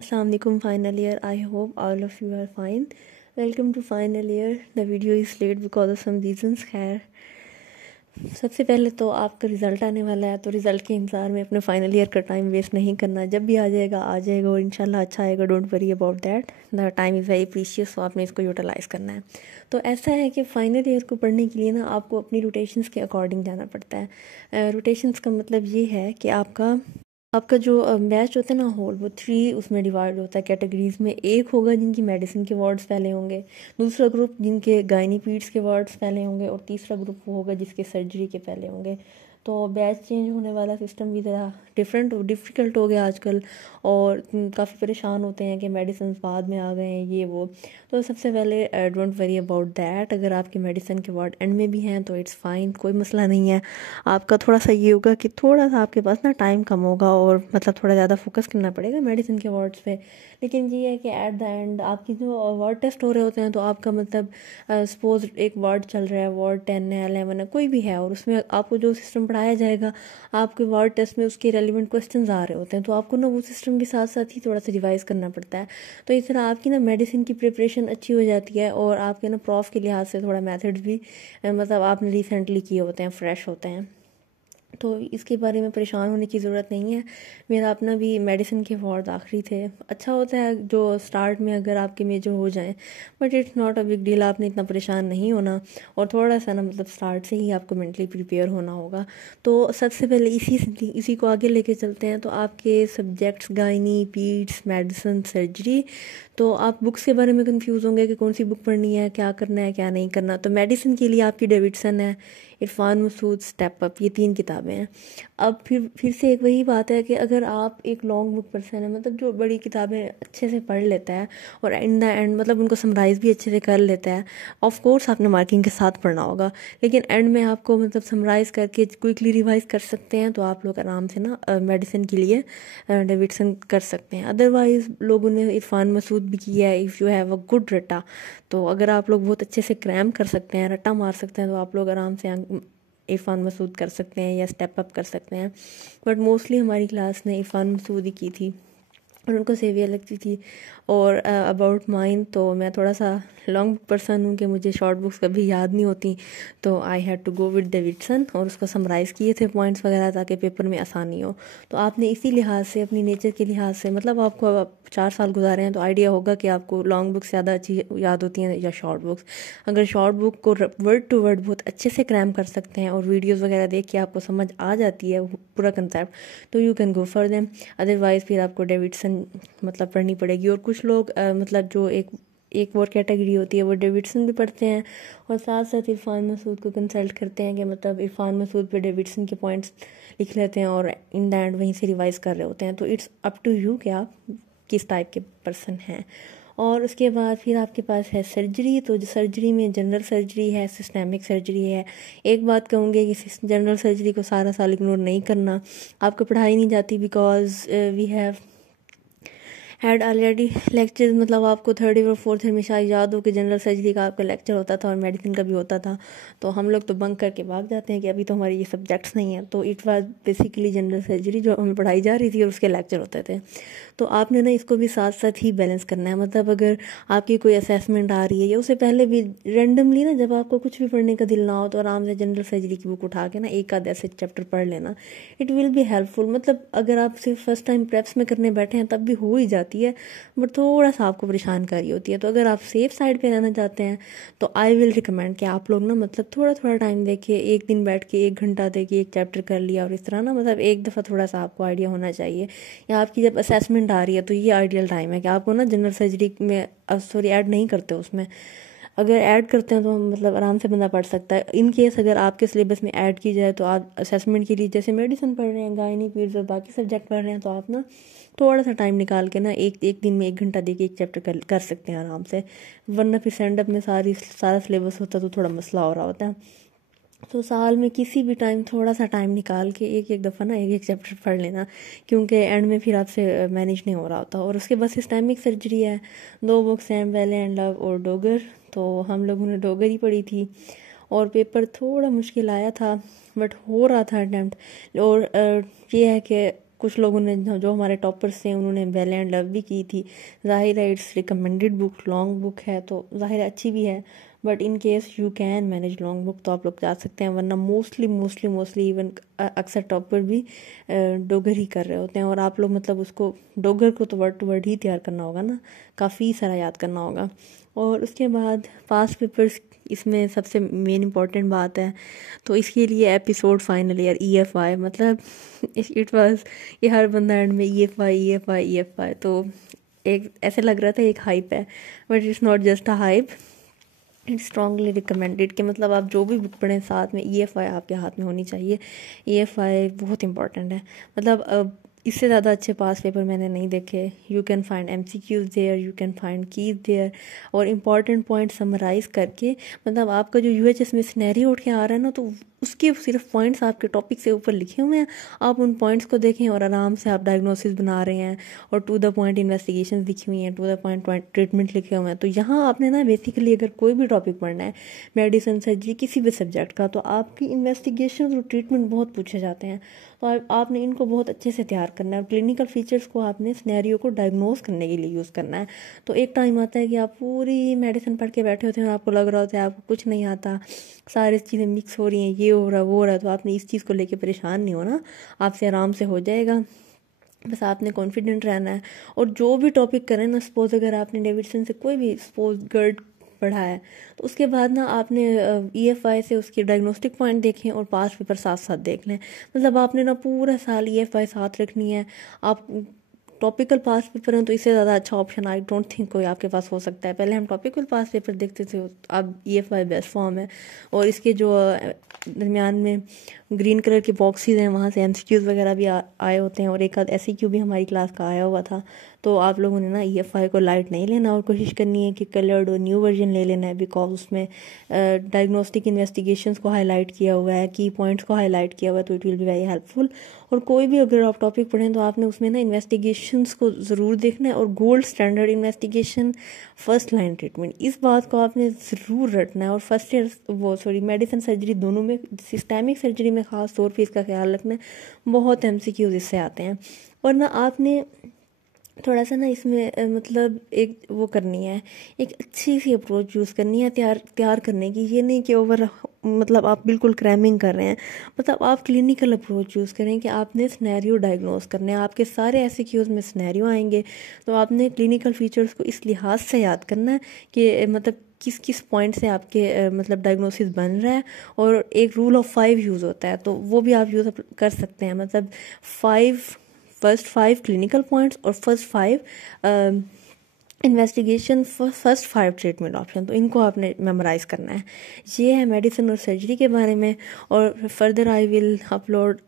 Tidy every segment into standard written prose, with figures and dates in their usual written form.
Assalamualaikum final year. I hope all of you are fine. Welcome to final year. The video is late because of some reasons. खैर सबसे पहले तो आपका result आने वाला है, तो रिज़ल्ट के इंतज़ार में अपने फाइनल ईयर का टाइम वेस्ट नहीं करना। जब भी आ जाएगा और इंशाल्लाह अच्छा आएगा। Don't worry about that, the time is very precious, तो आपने इसको यूटिलाइज़ करना है। तो ऐसा है कि फ़ाइनल ईयर को पढ़ने के लिए ना आपको अपनी रोटेशंस के अकॉर्डिंग जाना पड़ता है। रोटेशंस का मतलब ये है कि आपका आपका जो बैच होता है ना होल, वो 3 उसमें डिवाइड होता है कैटेगरीज़ में। एक होगा जिनकी मेडिसिन के वार्ड्स फैले होंगे, दूसरा ग्रुप जिनके गायनी पीड्स के वार्ड्स फैले होंगे, और तीसरा ग्रुप वो होगा जिसके सर्जरी के फैले होंगे। तो बैच चेंज होने वाला सिस्टम भी ज़रा डिफ़िकल्ट हो गया आजकल, और काफ़ी परेशान होते हैं कि मेडिसिन बाद में आ गए हैं ये वो। तो सबसे पहले डोंट वरी अबाउट दैट। अगर आपके मेडिसिन के वार्ड एंड में भी हैं तो इट्स फाइन, कोई मसला नहीं है। आपका थोड़ा सा ये होगा कि थोड़ा सा आपके पास ना टाइम कम होगा, और मतलब थोड़ा ज़्यादा फोकस करना पड़ेगा मेडिसिन के वार्ड्स पे। लेकिन ये है कि एट द एंड आपकी जो वार्ड टेस्ट हो रहे होते हैं, तो आपका मतलब सपोज एक वार्ड चल रहा है, वार्ड 10 है, 11 है, कोई भी है, और उसमें आपको जो सिस्टम पढ़ाया जाएगा आपके वार्ड टेस्ट में उसके रेलिवेंट क्वेश्चन आ रहे होते हैं, तो आपको ना वो सिस्टम के साथ साथ ही थोड़ा सा रिवाइज करना पड़ता है। तो इस तरह आपकी ना मेडिसिन की प्रिपरेशन अच्छी हो जाती है, और आपके ना प्रॉफ के लिहाज से थोड़ा मेथड्स भी मतलब आपने रिसेंटली किए होते हैं, फ्रेश होते हैं। तो इसके बारे में परेशान होने की ज़रूरत नहीं है। मेरा अपना भी मेडिसिन के वार्ड आखिरी थे। अच्छा होता है जो स्टार्ट में अगर आपके मेजर हो जाएं, but it's not a big deal. आपने इतना परेशान नहीं होना, और थोड़ा सा ना मतलब स्टार्ट से ही आपको मेंटली प्रिपेयर होना होगा। तो सबसे पहले इसी को आगे लेके चलते हैं। तो आपके सब्जेक्ट्स गायनी, पीड्स, मेडिसिन, सर्जरी। तो आप बुक्स के बारे में कंफ्यूज होंगे कि कौन सी बुक पढ़नी है, क्या करना है, क्या नहीं करना। तो मेडिसिन के लिए आपकी डेविडसन है, इरफान मसूद, स्टेप अप, ये 3 किताबें हैं। अब फिर से एक वही बात है कि अगर आप एक लॉन्ग बुक पर्सन है, मतलब जो बड़ी किताबें अच्छे से पढ़ लेता है और इन द एंड मतलब उनको समराइज़ भी अच्छे से कर लेता है, ऑफ कोर्स आपने मार्किंग के साथ पढ़ना होगा, लेकिन एंड में आपको मतलब समराइज़ करके क्विकली रिवाइज कर सकते हैं, तो आप लोग आराम से ना मेडिसिन के लिए डेविडसन कर सकते हैं। अदरवाइज़ लोगों ने इरफान मसूद भी किया है, if you have a good रट्टा। तो अगर आप लोग बहुत अच्छे से क्रैम कर सकते हैं, रट्टा मार सकते हैं, तो आप लोग आराम से इरफान मसूद कर सकते हैं या स्टेप अप कर सकते हैं। बट मोस्टली हमारी क्लास ने इरफान मसूद ही की थी, और उनको सेवियर लगती थी। और अबाउट माइन, तो मैं थोड़ा सा लॉन्ग बुक पर्सन हूँ कि मुझे शॉर्ट बुक्स कभी याद नहीं होती, तो I had to go with Davidson, और उसको समराइज़ किए थे पॉइंट्स वगैरह, ताकि पेपर में आसानी हो। तो आपने इसी लिहाज से, अपनी नेचर के लिहाज से, मतलब आपको अब 4 साल गुजारे हैं, तो आइडिया होगा कि आपको लॉन्ग बुक्स ज़्यादा अच्छी याद होती हैं या शॉर्ट बुक्स। अगर शॉर्ट बुक को वर्ड टू वर्ड बहुत अच्छे से क्रैम कर सकते हैं, और वीडियोज़ वगैरह देख के आपको समझ आ जाती है पूरा कंसेप्ट, तो you can go for them. Otherwise फिर आपको डेविडसन मतलब पढ़नी पड़ेगी। और कुछ लोग मतलब जो एक और कैटेगरी होती है, वो डेविडसन भी पढ़ते हैं, और साथ साथ इरफान मसूद को कंसल्ट करते हैं कि मतलब इरफान मसूद पे डेविडसन के पॉइंट्स लिख लेते हैं, और इन द एंड वहीं से रिवाइज कर रहे होते हैं। तो इट्स अप टू यू कि आप किस टाइप के पर्सन हैं। और उसके बाद फिर आपके पास है सर्जरी। तो जो सर्जरी में जनरल सर्जरी है, सिस्टेमिक सर्जरी है। एक बात कहूँगी कि जनरल सर्जरी को सारा साल इग्नोर नहीं करना। आपको पढ़ाई नहीं जाती, because we have had already lecture. मतलब आपको थर्ड और फोर्थ हमेशा याद हो कि जनरल सर्जरी का आपका लेक्चर होता था और मेडिसिन का भी होता था, तो हम लोग तो बंक करके भाग जाते हैं कि अभी तो हमारे ये सब्जेक्ट्स नहीं है। तो it was basically general surgery जो हमें पढ़ाई जा रही थी, और उसके लेक्चर होते थे। तो आपने ना इसको भी साथ साथ ही बैलेंस करना है। मतलब अगर आपकी कोई असेसमेंट आ रही है, या उससे पहले भी रेंडमली ना, जब आपको कुछ भी पढ़ने का दिल ना हो, तो आराम से जनरल सर्जरी की बुक उठा के ना एक आध ऐसे चैप्टर पढ़ लेना। It will be helpful. मतलब अगर आप सिर्फ फर्स्ट टाइम प्रेप्स में करने बैठे हैं तब भी हो ही जाती है, बट थोड़ा सा आपको परेशान कर रही होती है। तो अगर आप सेफ साइड पे रहना चाहते हैं, तो आई विल रिकमेंड कि आप लोग ना मतलब थोड़ा थोड़ा टाइम देखिए, एक दिन बैठ के 1 घंटा देखिए, एक चैप्टर कर लिया, और इस तरह ना मतलब एक दफ़ा थोड़ा सा आपको आइडिया होना चाहिए। या आपकी जब असेसमेंट आ रही है, तो ये आइडियल टाइम है कि आपको ना जनरल सर्जरी में सॉरी ऐड नहीं करते उसमें। अगर ऐड करते हैं तो मतलब आराम से बंदा पढ़ सकता है। इन केस अगर आपके सिलेबस में ऐड की जाए, तो आप असेसमेंट के लिए जैसे मेडिसिन पढ़ रहे हैं, गायनी पीड्स और बाकी सब्जेक्ट पढ़ रहे हैं, तो आप ना थोड़ा सा टाइम निकाल के ना एक दिन में 1 घंटा दे के एक चैप्टर कर सकते हैं आराम से। वरना फिर सेंड अप में सारा सिलेबस होता तो थोड़ा मसला हो रहा होता है। तो साल में किसी भी टाइम थोड़ा सा टाइम निकाल के एक दफ़ा ना एक चैप्टर पढ़ लेना, क्योंकि एंड में फिर आपसे मैनेज नहीं हो रहा होता। और उसके बाद सिस्टेमिक सर्जरी है। 2 बुक्स हैं, वेले एंड लव और डोगर। तो हम लोगों ने डोगर ही पढ़ी थी, और पेपर थोड़ा मुश्किल आया था, बट हो रहा था अटैम्प्ट। और ये है कि कुछ लोगों ने जो हमारे टॉपर्स थे उन्होंने वेल एंड लव भी की थी। ज़ाहिर है it's recommended book, long book है तो ज़ाहिर अच्छी भी है, but in case you can manage long book तो आप लोग जा सकते हैं, वरना मोस्टली इवन अक्सर टॉपर भी डोगर ही कर रहे होते हैं। और आप लोग मतलब उसको डोगर को तो वर्ड टू वर्ड ही तैयार करना होगा ना, काफ़ी सारा याद करना होगा। और उसके बाद पास्ट पेपर्स, इसमें सबसे मेन इम्पॉर्टेंट बात है तो इसके लिए एपिसोड फाइनल ईयर EFI, मतलब इट वाज ये हर बंदा एंड में EFI तो एक ऐसे लग रहा था एक हाइप है, but it's not just a hype, it's strongly recommended कि मतलब आप जो भी बुक पढ़ें साथ में EFI आपके हाथ में होनी चाहिए। EFI बहुत इंपॉर्टेंट है, मतलब इससे ज़्यादा अच्छे पास पेपर मैंने नहीं देखे। You can find MCQs there, you can find keys there, और इम्पॉर्टेंट पॉइंट समराइज़ करके, मतलब आपका जो UHS में सिनेरियो उठ के आ रहा है ना, तो उसके सिर्फ पॉइंट्स आपके टॉपिक से ऊपर लिखे हुए हैं, आप उन पॉइंट्स को देखें और आराम से आप डायग्नोसिस बना रहे हैं, और टू द पॉइंट इन्वेस्टिगेशन लिखी हुई हैं, टू द पॉइंट ट्रीटमेंट लिखे हुए हैं। तो यहाँ आपने ना बेसिकली अगर कोई भी टॉपिक पढ़ना है, मेडिसिन, सर्जरी, किसी भी सब्जेक्ट का, तो आपकी इन्वेस्टिगेशन और ट्रीटमेंट बहुत पूछे जाते हैं, तो आपने इनको बहुत अच्छे से तैयार करना है। और क्लिनिकल फीचर्स को आपने सिनेरियो को डायग्नोस करने के लिए यूज़ करना है। तो एक टाइम आता है कि आप पूरी मेडिसिन पढ़ के बैठे होते हैं और आपको लग रहा होता है आपको कुछ नहीं आता, सारी चीज़ें मिक्स हो रही हैं, ये हो रहा है वो हो रहा है, तो आपने इस चीज़ को लेके परेशान नहीं होना, आपसे आराम से हो जाएगा। बस आपने कॉन्फिडेंट रहना है। और जो भी टॉपिक करें ना, सपोज अगर आपने डेविडसन से कोई भी सपोज गर्ड पढ़ा है, तो उसके बाद ना आपने EFI से उसके डायग्नोस्टिक पॉइंट देखें और पास पेपर साथ साथ देख लें। मतलब आपने ना पूरा साल EFI साथ रखनी है। आप टॉपिकल पास पेपर हैं तो इससे ज़्यादा अच्छा ऑप्शन आई डोंट थिंक कोई आपके पास हो सकता है। पहले हम टॉपिकल पास पेपर देखते थे, अब EFI बेस्ट फॉर्म है। और इसके जो दरमियान में ग्रीन कलर के बॉक्सेस हैं, वहाँ से MCQs वगैरह भी आए होते हैं, और एक आध SEQ भी हमारी क्लास का आया हुआ था। तो आप लोगों ने ना EFI को लाइट नहीं लेना और कोशिश करनी है कि कलर्ड और न्यू वर्जन ले लेना है, बिकॉज उसमें डायग्नोस्टिक इन्वेस्टिगेशंस को हाईलाइट किया हुआ है, की पॉइंट्स को हाईलाइट किया हुआ है, तो it will be very helpful. और कोई भी अगर आप टॉपिक पढ़ें तो आपने उसमें ना इन्वेस्टिगेशंस को ज़रूर देखना है, और gold standard investigation, first line treatment, इस बात को आपने ज़रूर रटना है। और फर्स्ट ईयर मेडिसिन, सर्जरी दोनों में, सिस्टेमिक सर्जरी में ख़ास तौर पर इसका ख्याल रखना है। बहुत MCQs इससे आते हैं। और ना आपने थोड़ा सा ना इसमें मतलब एक वो करनी है, एक अच्छी सी अप्रोच यूज़ करनी है तैयार करने की। ये नहीं कि ओवर मतलब आप बिल्कुल क्रैमिंग कर रहे हैं, मतलब आप क्लिनिकल अप्रोच यूज़ करें कि आपने सिनेरियो डायग्नोस करने हैं। आपके सारे SEQs में सिनेरियो आएंगे, तो आपने क्लिनिकल फीचर्स को इस लिहाज से याद करना है कि मतलब किस किस पॉइंट से आपके मतलब डायग्नोसिस बन रहा है। और एक रूल ऑफ 5 यूज़ होता है, तो वो भी आप यूज़ कर सकते हैं, मतलब फर्स्ट 5 क्लिनिकल पॉइंट्स और first 5 investigation, first 5 treatment option, तो इनको आपने मेमोराइज़ करना है। ये है मेडिसिन और सर्जरी के बारे में। और further I will upload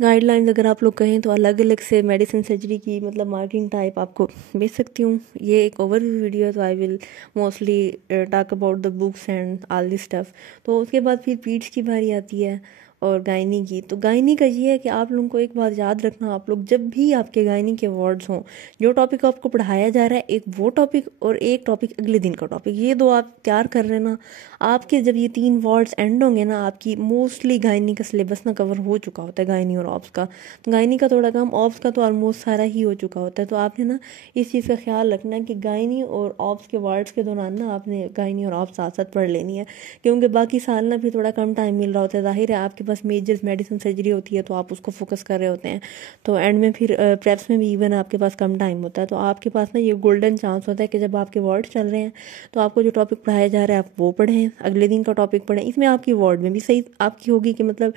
guidelines, अगर आप लोग कहें तो अलग अलग से मेडिसिन सर्जरी की मतलब मार्किंग टाइप आपको भेज सकती हूँ। ये एक ओवरव्यू वीडियो है, तो I will mostly talk about the books and all this stuff. तो उसके बाद फिर पीड्स की बारी आती है और गायनी की। तो गायनी का ये है कि आप लोगों को एक बात याद रखना, आप लोग जब भी आपके गायनी के वार्ड्स हों, जो टॉपिक आपको पढ़ाया जा रहा है, एक वो टॉपिक और एक टॉपिक अगले दिन का टॉपिक, ये दो आप तैयार कर रहे ना। आपके जब ये 3 वार्ड्स एंड होंगे ना, आपकी मोस्टली गायनी का सिलेबस ना कवर हो चुका होता है, गायनी और ऑप्स का। तो गायनी का थोड़ा कम, ऑप्स का तो ऑलमोस्ट सारा ही हो चुका होता है। तो आपने ना इस चीज़ का ख्याल रखना है कि गायनी और ऑप्स के वार्ड्स के दौरान ना आपने गायनी और ऑप्स साथ साथ पढ़ लेनी है, क्योंकि बाकी साल ना फिर थोड़ा कम टाइम मिल रहा होता है। जाहिर है आपके पास मेजर मेडिसिन सर्जरी होती है, तो आप उसको फोकस कर रहे होते हैं, तो एंड में फिर प्रेप्स में भी इवन आपके पास कम टाइम होता है। तो आपके पास ना ये गोल्डन चांस होता है कि जब आपके वार्ड चल रहे हैं, तो आपको जो टॉपिक पढ़ाया जा रहा है आप वो पढ़ें, अगले दिन का टॉपिक पढ़ें। इसमें आपकी वार्ड में भी सही आपकी होगी कि मतलब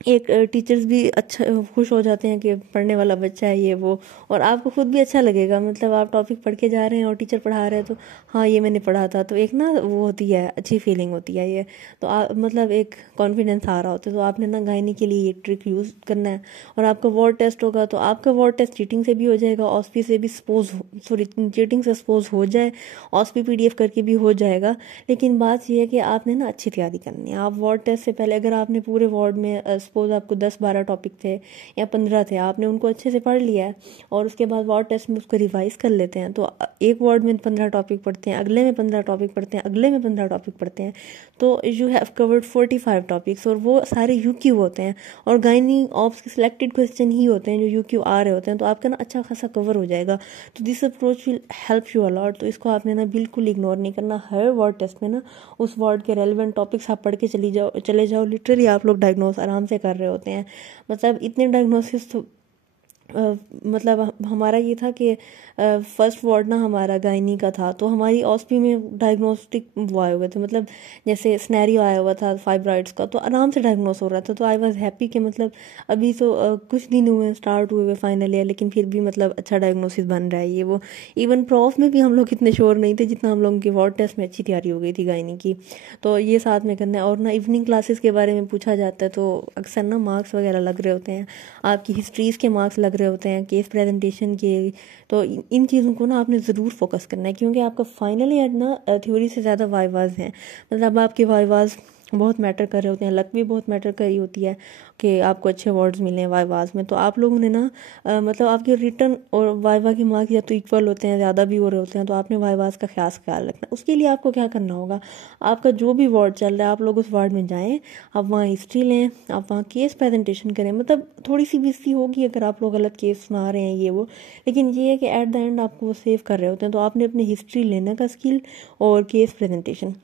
एक टीचर्स भी अच्छा खुश हो जाते हैं कि पढ़ने वाला बच्चा है ये वो, और आपको खुद भी अच्छा लगेगा। मतलब आप टॉपिक पढ़ के जा रहे हैं और टीचर पढ़ा रहे हैं, तो हाँ ये मैंने पढ़ा था, तो एक ना वो होती है, अच्छी फीलिंग होती है ये। तो आप मतलब एक कॉन्फिडेंस आ रहा होता है। तो आपने ना गायनी के लिए ये ट्रिक यूज़ करना है। और आपका वार्ड टेस्ट होगा, तो आपका वार्ड टेस्ट चीटिंग से भी हो जाएगा, ऑस्पी से भी चीटिंग से सपोज हो जाए, ऑस्पी PDF करके भी हो जाएगा। लेकिन बात यह है कि आपने ना अच्छी तैयारी करनी है। आप वार्ड टेस्ट से पहले अगर आपने पूरे वार्ड में सपोज आपको 10-12 टॉपिक थे या 15 थे, आपने उनको अच्छे से पढ़ लिया है और उसके बाद वार्ड टेस्ट में उसको रिवाइज कर लेते हैं, तो एक वार्ड में 15 टॉपिक पढ़ते हैं, अगले में 15 टॉपिक पढ़ते हैं, अगले में 15 टॉपिक पढ़ते हैं, तो यू हैव कवर्ड 45 टॉपिक्स, और वो सारे यूक्यू होते हैं और गाइनी ऑप्स के सिलेक्टेड क्वेश्चन ही होते हैं जो यूक्यू आ रहे होते हैं, तो आपका ना अच्छा खासा कवर हो जाएगा। तो this approach will help you a lot. तो इसको आपने ना बिल्कुल इग्नोर नहीं करना। हर वर्ड टेस्ट में ना उस वर्ड के रेलिवेंट टॉपिक्स आप पढ़ के चले जाओ। लिटरली आप लोग डायग्नोस आराम से कर रहे होते हैं। मतलब इतने डायग्नोसिस तो मतलब हमारा ये था कि फर्स्ट वार्ड ना हमारा गायनी का था, तो हमारी ऑस्पी में डायग्नोस्टिक वो आए हुए थे, मतलब जैसे स्नैरियो आया हुआ था फाइब्रॉइड्स का, तो आराम से डायग्नोस हो रहा था। तो आई वाज हैप्पी कि मतलब अभी तो कुछ दिन हुए स्टार्ट हुए फाइनल ईयर, लेकिन फिर भी मतलब अच्छा डायग्नोसिस बन रहा है ये वो। इवन प्रॉफ में भी हम लोग इतने श्योर नहीं थे जितना हम लोगों की वार्ड टेस्ट में अच्छी तैयारी हो गई थी गायनी की। तो ये साथ में करना है। और ना इवनिंग क्लासेस के बारे में पूछा जाता है, तो अक्सर ना मार्क्स वगैरह लग रहे होते हैं, आपकी हिस्ट्रीज़ के मार्क्स लग रहे होते हैं, केस प्रेजेंटेशन के। तो इन चीज़ों को ना आपने ज़रूर फोकस करना है, क्योंकि आपका फाइनल ईयर ना थ्योरी से ज़्यादा वाइवाज हैं। मतलब आपके वाइवाज बहुत मैटर कर रहे होते हैं, लक भी बहुत मैटर कर रही होती है कि आपको अच्छे अवार्ड्स मिले वाइवाज में। तो आप लोगों ने ना मतलब आपके रिटर्न और वाइवा के मार्क्स या तो इक्वल होते हैं, ज़्यादा भी हो रहे होते हैं, तो आपने वाइवाज का ख्याल रखना। उसके लिए आपको क्या करना होगा, आपका जो भी वार्ड चल रहा है आप लोग उस वार्ड में जाएँ, आप वहाँ हिस्ट्री लें, आप वहाँ केस प्रेजेंटेशन करें। मतलब थोड़ी सी बेइज्जती होगी अगर आप लोग गलत केस सुना रहे हैं ये वो, लेकिन ये है कि एट द एंड आपको वो सेव कर रहे होते हैं। तो आपने अपनी हिस्ट्री लेने का स्किल और केस प्रेजेंटेशन,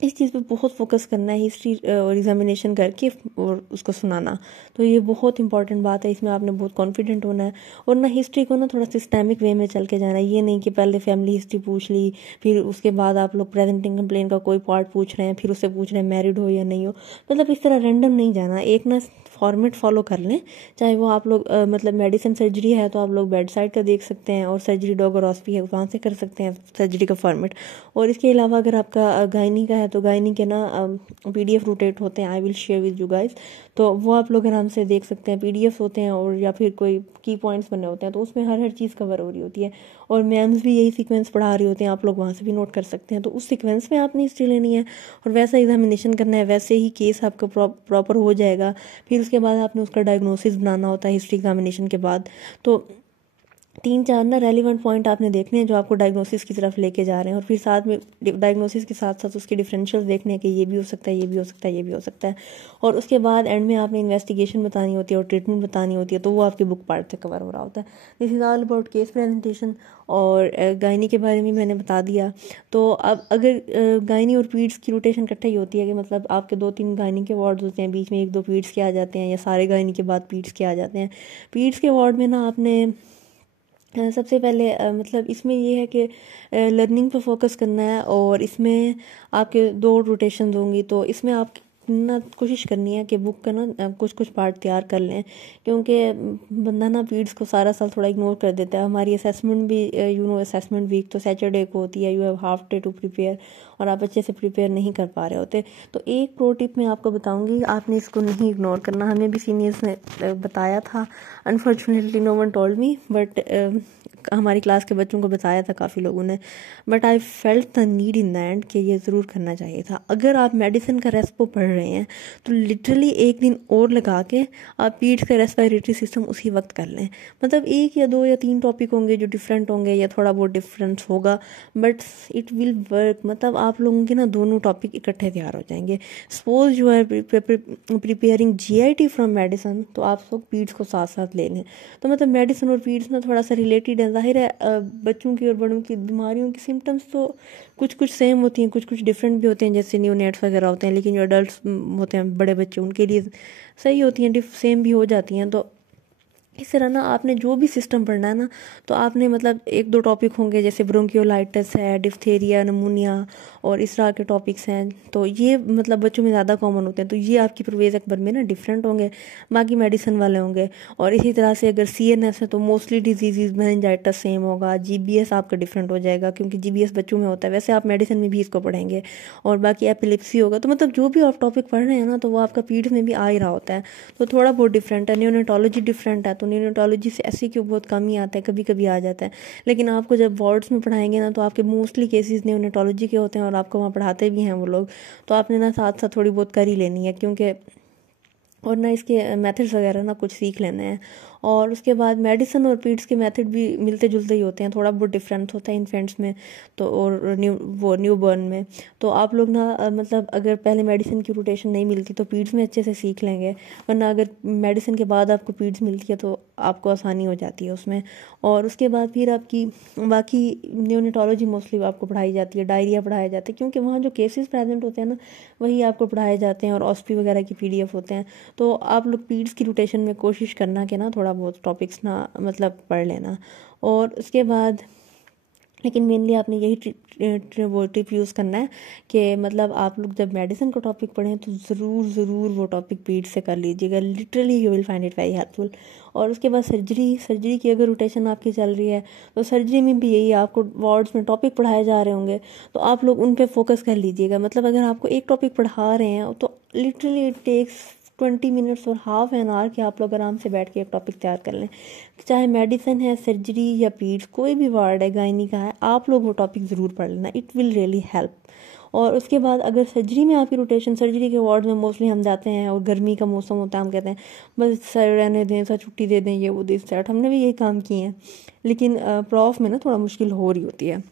इस चीज़ पे बहुत फोकस करना है, हिस्ट्री और एग्जामिनेशन करके और उसको सुनाना। तो ये बहुत इंपॉर्टेंट बात है, इसमें आपने बहुत कॉन्फिडेंट होना है। और ना हिस्ट्री को ना थोड़ा सिस्टेमिक वे में चल के जाना है। ये नहीं कि पहले फैमिली हिस्ट्री पूछ ली, फिर उसके बाद आप लोग प्रेजेंटिंग कंप्लेन का कोई पार्ट पूछ रहे हैं, फिर उससे पूछ रहे हैं मैरिड हो या नहीं हो। मतलब इस तरह रैंडम नहीं जाना, एक ना फॉर्मेट फॉलो कर लें। चाहे वो आप लोग मतलब मेडिसिन सर्जरी है तो आप लोग बेड साइड का देख सकते हैं, और सर्जरी डॉगोरॉस्पी है वहाँ से कर सकते हैं सर्जरी का फॉर्मेट। और इसके अलावा अगर आपका गायनी का है तो गायनी के ना PDF रोटेट होते हैं, I will share with you guys, तो वो आप लोग आराम से देख सकते हैं। PDF होते हैं और या फिर कोई की पॉइंट्स बने होते हैं, तो उसमें हर चीज़ कवर हो रही होती है। और मैम्स भी यही सीक्वेंस पढ़ा रही होते हैं, आप लोग वहाँ से भी नोट कर सकते हैं। तो उस सीक्वेंस में आपने हिस्ट्री लेनी है और वैसा एग्जामिनेशन करना है, वैसे ही केस आपका प्रॉपर हो जाएगा। फिर उसके बाद आपने उसका डायग्नोसिस बनाना होता है हिस्ट्री एग्जामिनेशन के बाद। तो 3-4 ना रेलिवेंट पॉइंट आपने देखने हैं जो आपको डायग्नोसिस की तरफ लेके जा रहे हैं, और फिर साथ में डायग्नोसिस के साथ साथ उसके डिफरेंशियल्स देखने हैं कि ये भी हो सकता है, ये भी हो सकता है, ये भी हो सकता है। और उसके बाद एंड में आपने इन्वेस्टिगेशन बतानी होती है और ट्रीटमेंट बतानी होती है, तो वो आपके बुक पार्ट से कवर हो रहा होता है। This is all about case presentation. और गायनी के बारे में मैंने बता दिया। तो अब अगर गायनी और पीड्स की रोटेशन इकट्ठा ही होती है कि मतलब आपके 2-3 गायनी के वार्ड होते हैं, बीच में 1-2 पीड्स के आ जाते हैं, या सारे गायनी के बाद पीड्स के आ जाते हैं। पीड्स के वार्ड में ना आपने सबसे पहले मतलब इसमें ये है कि लर्निंग पर फोकस करना है, और इसमें आपके 2 रोटेशन होंगी। तो इसमें आप ना कोशिश करनी है कि बुक का ना कुछ कुछ पार्ट तैयार कर लें, क्योंकि बंदा ना पीड्स को सारा साल थोड़ा इग्नोर कर देता है। हमारी असेसमेंट भी असेसमेंट वीक तो सैटरडे को होती है, you have half day to prepare, और आप अच्छे से प्रिपेयर नहीं कर पा रहे होते। तो एक प्रो टिप मैं आपको बताऊंगी, आपने इसको नहीं इग्नोर करना। हमें भी सीनियर्स ने बताया था, unfortunately no one told me, but हमारी क्लास के बच्चों को बताया था काफ़ी लोगों ने, but I felt the need in the end कि ये ज़रूर करना चाहिए था। अगर आप मेडिसिन का रेस्पो पढ़ रहे हैं तो लिटरली एक दिन और लगा के आप पीड्स का रेस्पिरेटरी सिस्टम उसी वक्त कर लें। मतलब 1 या 2 या 3 टॉपिक होंगे जो डिफरेंट होंगे, या थोड़ा बहुत डिफरेंस होगा, बट इट विल वर्क। मतलब आप लोगों के ना दोनों टॉपिक इकट्ठे तैयार हो जाएंगे। Suppose you are preparing GIT from medicine, तो आप लोग पीड्स को साथ साथ ले लें। तो मतलब मेडिसिन और पीड्स ना थोड़ा सा रिलेटेड है। जाहिर है बच्चों की और बड़ों की बीमारियों की सिम्टम्स तो कुछ कुछ सेम होती हैं, कुछ कुछ डिफरेंट भी होते हैं, जैसे न्यूनेट्स वगैरह होते हैं, लेकिन जो अडल्ट होते हैं बड़े बच्चे उनके लिए सही होती हैं, सेम भी हो जाती हैं। तो इस तरह ना आपने जो भी सिस्टम पढ़ना है ना, तो आपने मतलब 1-2 टॉपिक होंगे जैसे ब्रोंकियोलाइटिस है, डिफ्थेरिया, नमूनिया, और इस तरह के टॉपिक्स हैं। तो ये मतलब बच्चों में ज़्यादा कॉमन होते हैं, तो ये आपकी परवेज़ अकबर में ना डिफरेंट होंगे, बाकी मेडिसिन वाले होंगे। और इसी तरह से अगर CNS है तो मोस्टली डिजीज़ मेनिंजाइटिस सेम होगा। GBS आपका डिफरेंट हो जाएगा, क्योंकि GBS बच्चों में होता है, वैसे आप मेडिसिन में भी इसको पढ़ेंगे। और बाकी एपिलेप्सी होगा। तो मतलब जो भी आप टॉपिक पढ़ रहे हैं ना, तो वो आपका पीड्स में भी आ ही रहा होता है, तो थोड़ा बहुत डिफरेंट है। न्यूनेटोलॉजी डिफरेंट है, तो न्यूनेटोलॉजी से SCQ बहुत कम ही आता है, कभी कभी आ जाता है। लेकिन आपको जब वार्ड्स में पढ़ाएंगे ना, तो आपके मोस्टली केसेस न्यूनेटोलॉजी के होते हैं, और आपको वहाँ पढ़ाते भी हैं वो लोग। तो आपने ना साथ साथ थोड़ी बहुत कर ही लेनी है, क्योंकि और ना इसके मेथड्स वगैरह ना कुछ सीख लेने हैं। और उसके बाद मेडिसिन और पीड्स के मेथड भी मिलते जुलते ही होते हैं, थोड़ा बहुत डिफरेंस होता है इन्फेंट्स में तो और न्यू बॉर्न में। तो आप लोग ना मतलब अगर पहले मेडिसिन की रोटेशन नहीं मिलती तो पीड्स में अच्छे से सीख लेंगे, वरना अगर मेडिसिन के बाद आपको पीड्स मिलती है तो आपको आसानी हो जाती है उसमें। और उसके बाद फिर आपकी बाकी न्यूनेटोलॉजी मोस्टली आपको पढ़ाई जाती है, डायरिया पढ़ाया जाता है, क्योंकि वहाँ जो केसेस प्रेजेंट होते हैं ना वही आपको पढ़ाए जाते हैं, और ऑस्पी वगैरह की PDF होते हैं। तो आप लोग पीड्स की रोटेशन में कोशिश करना कि ना थोड़ा बहुत टॉपिक्स ना मतलब पढ़ लेना। और उसके बाद लेकिन मेनली आपने यही वो टिप यूज़ करना है कि मतलब आप लोग जब मेडिसिन का टॉपिक पढ़ें तो ज़रूर वो टॉपिक पीड्स से कर लीजिएगा, literally you will find it very helpful. और उसके बाद सर्जरी की अगर रोटेशन आपकी चल रही है तो सर्जरी में भी यही आपको वार्ड्स में टॉपिक पढ़ाए जा रहे होंगे, तो आप लोग उन पे फोकस कर लीजिएगा। मतलब अगर आपको एक टॉपिक पढ़ा रहे हैं तो लिटरली इट टेक्स 20 मिनट्स और हाफ एन आवर कि आप लोग आराम से बैठ के एक टॉपिक तैयार कर लें, चाहे मेडिसिन है, सर्जरी या पीड्स, कोई भी वार्ड है, गायनी का है, आप लोग वो टॉपिक ज़रूर पढ़ लेना, इट विल रियली हेल्प। और उसके बाद अगर सर्जरी में आपकी रोटेशन, सर्जरी के वार्ड में मोस्टली हम जाते हैं और गर्मी का मौसम होता है, हम कहते हैं बस सर रहने दें, सर छुट्टी दे दें, ये वो दिस दैट, हमने भी यही काम किए हैं। लेकिन प्रॉफ में ना थोड़ा मुश्किल हो रही होती है,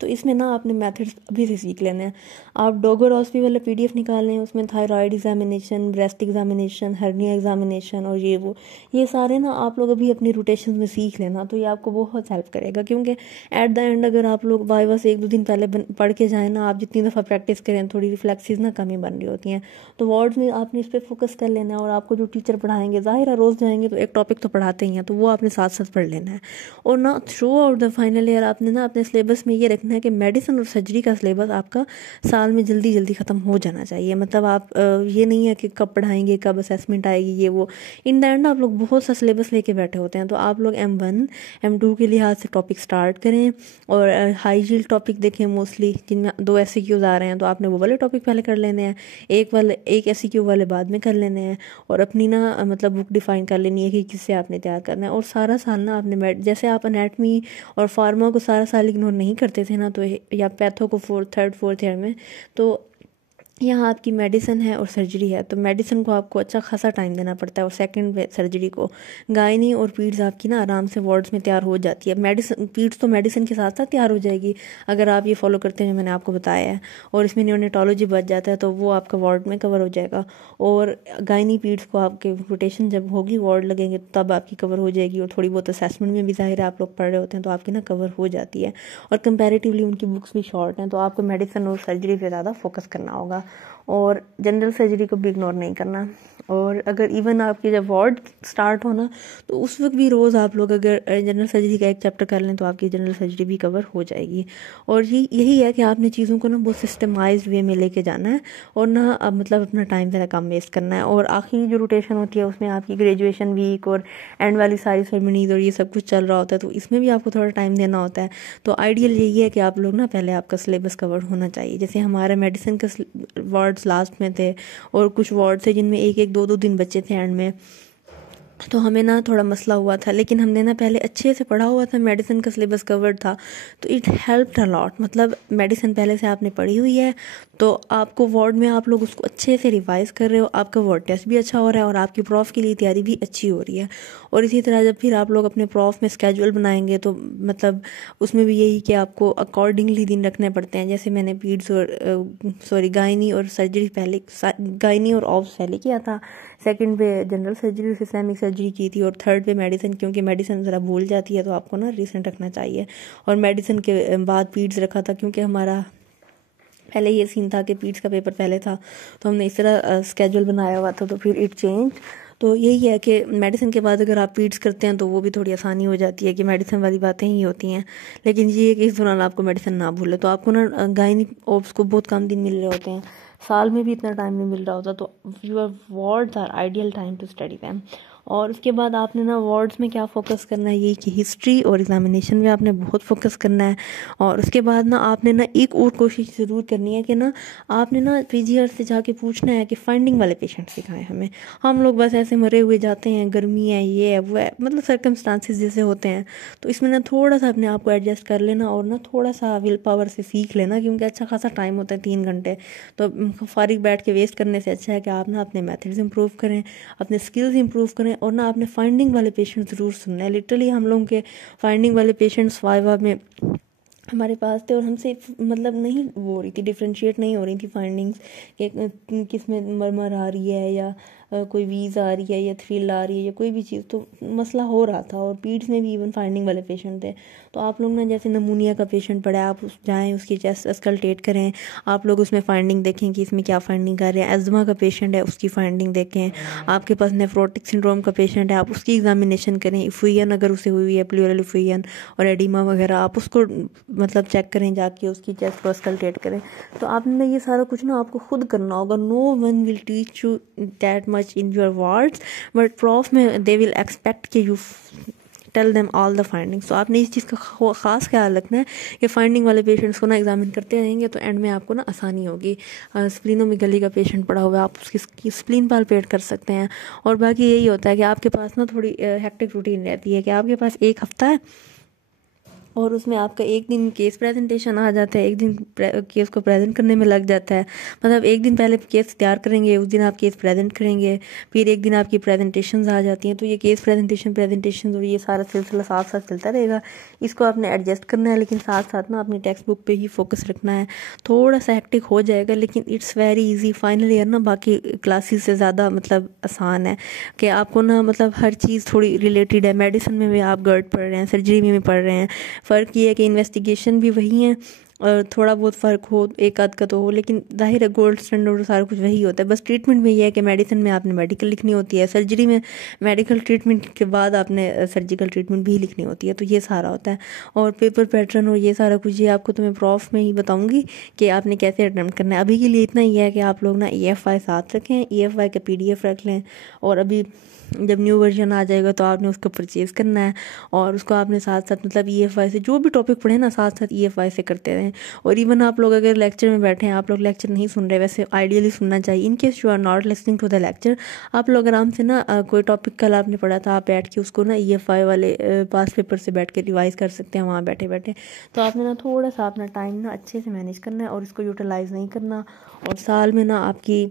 तो इसमें ना आपने मेथड्स अभी से सीख लेने हैं। आप डॉगर ऑस्पी वाला PDF निकाल लें, उसमें thyroid examination, breast examination, hernia examination और ये सारे ना आप लोग अभी अपनी रोटेशन में सीख लेना, तो ये आपको बहुत हेल्प करेगा। क्योंकि एट द एंड अगर आप लोग वाइवा से 1-2 दिन पहले पढ़ के जाएँ ना, आप जितनी दफ़ा प्रैक्टिस करें थोड़ी रिफ्लेक्सेस ना कमी बन रही होती हैं, तो वार्ड्स में आपने इस पर फोकस कर लेना है। और आपको जो टीचर पढ़ाएंगे, ज़ाहिर है रोज़ जाएंगे तो एक टॉपिक तो पढ़ाते ही हैं, तो वो आपने साथ साथ पढ़ लेना है। और ना through out the final year आपने ना अपने सिलेबस में ये रखना है कि मेडिसिन और सर्जरी का सिलेबस आपका साल में जल्दी ख़त्म हो जाना चाहिए। मतलब आप ये नहीं है कि कब पढ़ाएंगे, कब असेसमेंट आएगी, ये वो, इन द एंड आप लोग बहुत सा सिलेबस लेके बैठे होते हैं। तो आप लोग M1 M2 के लिहाज से टॉपिक स्टार्ट करें और हाई यील्ड टॉपिक देखें मोस्टली, जिनमें 2 SCQs आ रहे हैं, तो आपने वो वाले टॉपिक पहले कर लेने हैं, एक SCQ वाले बाद में कर लेने हैं। और अपनी ना मतलब बुक डिफाइन कर लेनी है कि किससे आपने तैयार करना है। और सारा साल ना आपने जैसे आप एनाटमी और फार्मा को सारा साल इग्नोर नहीं करते थे ना, तो या पैथो को थर्ड फोर्थ ईयर में, तो यहाँ आपकी मेडिसिन है और सर्जरी है, तो मेडिसिन को आपको अच्छा खासा टाइम देना पड़ता है, और सेकंड सर्जरी को गायनी और पीड्स आपकी ना आराम से वार्ड्स में तैयार हो जाती है। मेडिसिन पीड्स तो मेडिसिन के साथ साथ तैयार हो जाएगी अगर आप ये फॉलो करते हैं जो मैंने आपको बताया है। और इसमें न्यूनेटोलॉजी बच जाता है तो वो आपका वार्ड में कवर हो जाएगा। और गायनी पीड्स को आपके रोटेशन जब होगी, वार्ड लगेंगे, तब आपकी कवर हो जाएगी। और थोड़ी बहुत असेसमेंट में भी ज़ाहिर है आप लोग पढ़ रहे होते हैं तो आपकी ना कवर हो जाती है। और कंपैरेटिवली उनकी बुक्स भी शॉर्ट हैं, तो आपको मेडिसिन और सर्जरी पे ज़्यादा फोकस करना होगा, और जनरल सर्जरी को भी इग्नोर नहीं करना। और अगर इवन आपकी जब वार्ड स्टार्ट हो ना, तो उस वक्त भी रोज़ आप लोग अगर जनरल सर्जरी का एक चैप्टर कर लें तो आपकी जनरल सर्जरी भी कवर हो जाएगी। और यही है कि आपने चीज़ों को ना बहुत सिस्टमाइज्ड वे में लेके जाना है, और ना मतलब अपना टाइम ज़रा कम वेस्ट करना है। और आखिरी जो रोटेशन होती है उसमें आपकी ग्रेजुएशन वीक और एंड वाली सारी सेरेमनीज और ये सब कुछ चल रहा होता है, तो इसमें भी आपको थोड़ा टाइम देना होता है। तो आइडियल यही है कि आप लोग ना पहले आपका सिलेबस कवर होना चाहिए। जैसे हमारा मेडिसिन का वार्ड्स लास्ट में थे, और कुछ वार्ड थे जिनमें 1-2 दिन बचे थे एंड में, तो हमें ना थोड़ा मसला हुआ था। लेकिन हमने ना पहले अच्छे से पढ़ा हुआ था, मेडिसिन का सिलेबस कवर्ड था, तो इट हेल्प्ड अ लॉट। मतलब मेडिसिन पहले से आपने पढ़ी हुई है तो आपको वार्ड में आप लोग उसको अच्छे से रिवाइज कर रहे हो, आपका वार्ड टेस्ट भी अच्छा हो रहा है और आपकी प्रॉफ के लिए तैयारी भी अच्छी हो रही है। और इसी तरह जब फिर आप लोग अपने प्रॉफ में स्केड्यूल बनाएंगे तो मतलब उसमें भी यही कि आपको अकॉर्डिंगली दिन रखने पड़ते हैं। जैसे मैंने पीड्स और गायनी और सर्जरी पहले, गायनी और ऑब्स पहले किया था, सेकंड पे जनरल सर्जरी और इस्लामिक सर्जरी की थी, और थर्ड पे मेडिसिन, क्योंकि मेडिसिन ज़रा भूल जाती है तो आपको ना रिसेंट रखना चाहिए। और मेडिसिन के बाद पीड्स रखा था, क्योंकि हमारा पहले ये सीन था कि पीड्स का पेपर पहले था, तो हमने इस तरह स्केड्यूल बनाया हुआ था, तो फिर इट चेंज। तो यही है कि मेडिसिन के बाद अगर आप पीड्स करते हैं तो वो भी थोड़ी आसानी हो जाती है, कि मेडिसिन वाली बातें ही होती हैं। लेकिन ये है कि इस दौरान आपको मेडिसिन ना भूले। तो आपको ना गायनी ओप्स को बहुत कम दिन मिल रहे होते हैं, साल में भी इतना टाइम नहीं मिल रहा होता, तो your wards are ideal time to study them. और उसके बाद आपने ना वर्ड्स में क्या फ़ोकस करना है, ये कि हिस्ट्री और एग्जामिनेशन में आपने बहुत फोकस करना है। और उसके बाद ना आपने ना एक और कोशिश ज़रूर करनी है कि ना आपने ना पीजीआर से जाके पूछना है कि फाइंडिंग वाले पेशेंट सिखाएं हमें। हम लोग बस ऐसे मरे हुए जाते हैं, गर्मी है, ये है, वो है, मतलब सर्कमस्टांसिस जैसे होते हैं। तो इसमें ना थोड़ा सा अपने आप को एडजस्ट कर लेना और ना थोड़ा सा विल पावर से सीख लेना, क्योंकि अच्छा खासा टाइम होता है 3 घंटे। तो फारिग बैठ के वेस्ट करने से अच्छा है कि आप ना अपने मेथड्स इंप्रूव करें, अपने स्किल्स इंप्रूव करें, और ना आपने फाइंडिंग वाले पेशेंट ज़रूर सुनना है। लिटरली हम लोगों के फाइंडिंग वाले पेशेंट्स वाइवा में हमारे पास थे और हमसे मतलब नहीं वो हो रही थी, डिफ्रेंशिएट नहीं हो रही थी फाइंडिंग्स कि किस में मरमर आ रही है या कोई वीज़ आ रही है या थ्रिल आ रही है या कोई भी चीज़, तो मसला हो रहा था। और पीड्स में भी इवन फाइंडिंग वाले पेशेंट थे। तो आप लोग ना जैसे नमूनिया का पेशेंट पड़ा है, आप उस जाएँ उसकी चेस्ट अस्कल्टेट करें, आप लोग उसमें फाइंडिंग देखें कि इसमें क्या फाइंडिंग कर रहे हैं। एज़मा का पेशेंट है, उसकी फाइंडिंग देखें। आपके पास नेफ्रोटिक सिंड्रोम का पेशेंट है, आप उसकी एग्जामिनेशन करें। इफुयन अगर उसे हुई है, प्लूरल इफुयन और एडिमा वगैरह, आप उसको मतलब चेक करें जाके, उसकी चेस्ट को अस्कल्टेट करें। तो आपने ये सारा कुछ ना आपको खुद करना होगा। No one will teach you that much in your words, but prof में दे विल एक्सपेक्ट कि you tell them all the findings. तो आपने इस चीज़ का खास ख्याल रखना है कि फाइंडिंग वाले पेशेंट्स को ना एग्जामिन करते रहेंगे तो एंड में आपको ना आसानी होगी। स्प्लीनोमेगाली का पेशेंट पड़ा हुआ है, आप उसकी स्प्लीन पालपेट कर सकते हैं। और बाकी यही होता है कि आपके पास ना थोड़ी हेक्टिक रूटीन रहती है कि आपके पास एक हफ्ता है और उसमें आपका एक दिन केस प्रेजेंटेशन आ जाता है, एक दिन केस को प्रेजेंट करने में लग जाता है। मतलब एक दिन पहले केस तैयार करेंगे, उस दिन आप केस प्रेजेंट करेंगे, फिर एक दिन आपकी प्रेजेंटेशंस आ जाती हैं। तो ये केस प्रेजेंटेशन और ये सारा सिलसिला साथ साथ चलता रहेगा। इसको आपने एडजस्ट करना है, लेकिन साथ साथ ना अपनी टेक्स्ट बुक पे ही फोकस रखना है। थोड़ा सा हेक्टिक हो जाएगा लेकिन it's very easy. Final year ना बाकी क्लासेस से ज़्यादा मतलब आसान है कि आपको ना मतलब हर चीज़ थोड़ी रिलेटेड है। मेडिसिन में भी आप गर्ड पढ़ रहे हैं, सर्जरी में भी पढ़ रहे हैं। फ़र्क ये है कि इन्वेस्टिगेशन भी वही है और थोड़ा बहुत फ़र्क हो एक आध का तो हो, लेकिन जाहिर है गोल्ड स्टैंडर्ड सारा कुछ वही होता है। बस ट्रीटमेंट में ये है कि मेडिसिन में आपने मेडिकल लिखनी होती है, सर्जरी में मेडिकल ट्रीटमेंट के बाद आपने सर्जिकल ट्रीटमेंट भी लिखनी होती है। तो ये सारा होता है। और पेपर पैटर्न और ये सारा कुछ ये आपको तो मैं प्रॉफ में ही बताऊँगी कि आपने कैसे अटेम्प्ट करना है। अभी के लिए इतना ही है कि आप लोग ना EFI साथ रखें, EFI का PDF रख लें। और अभी जब न्यू वर्जन आ जाएगा तो आपने उसको परचेज़ करना है और उसको आपने साथ साथ मतलब EFI से जो भी टॉपिक पढ़े ना साथ साथ EFI से करते रहें। और इवन आप लोग अगर लेक्चर में बैठे हैं, आप लोग लेक्चर नहीं सुन रहे, वैसे आइडियली सुनना चाहिए। In case you are not listening to the lecture, आप लोग आराम से ना कोई टॉपिक कल आपने पढ़ा था, आप बैठ के उसको ना EFI वाले पास पेपर से बैठ के रिवाइज कर सकते हैं वहाँ बैठे बैठे। तो आपने ना थोड़ा सा अपना टाइम ना अच्छे से मैनेज करना है और इसको यूटिलाइज़ नहीं करना। और साल में ना आपकी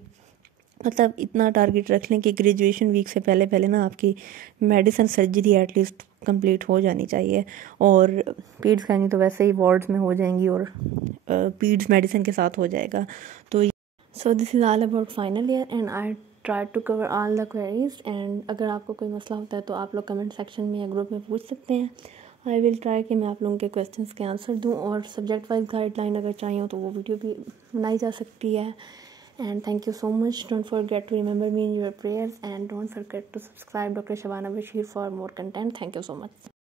मतलब इतना टारगेट रख लें कि ग्रेजुएशन वीक से पहले पहले ना आपकी मेडिसिन सर्जरी एटलीस्ट कंप्लीट हो जानी चाहिए। और पीड्स खानी तो वैसे ही वार्ड्स में हो जाएंगी और पीड्स मेडिसिन के साथ हो जाएगा। तो so this is all about final year and I try to cover all the queries. And अगर आपको कोई मसला होता है तो आप लोग कमेंट सेक्शन में या ग्रुप में पूछ सकते हैं। आई विल ट्राई कि मैं आप लोगों के क्वेश्चंस के आंसर दूँ। और सब्जेक्ट वाइज गाइडलाइन अगर चाहिए हो तो वो वीडियो भी बनाई जा सकती है। And thank you so much. Don't forget to remember me in your prayers and don't forget to subscribe Dr. Shabana Bashir for more content. Thank you so much.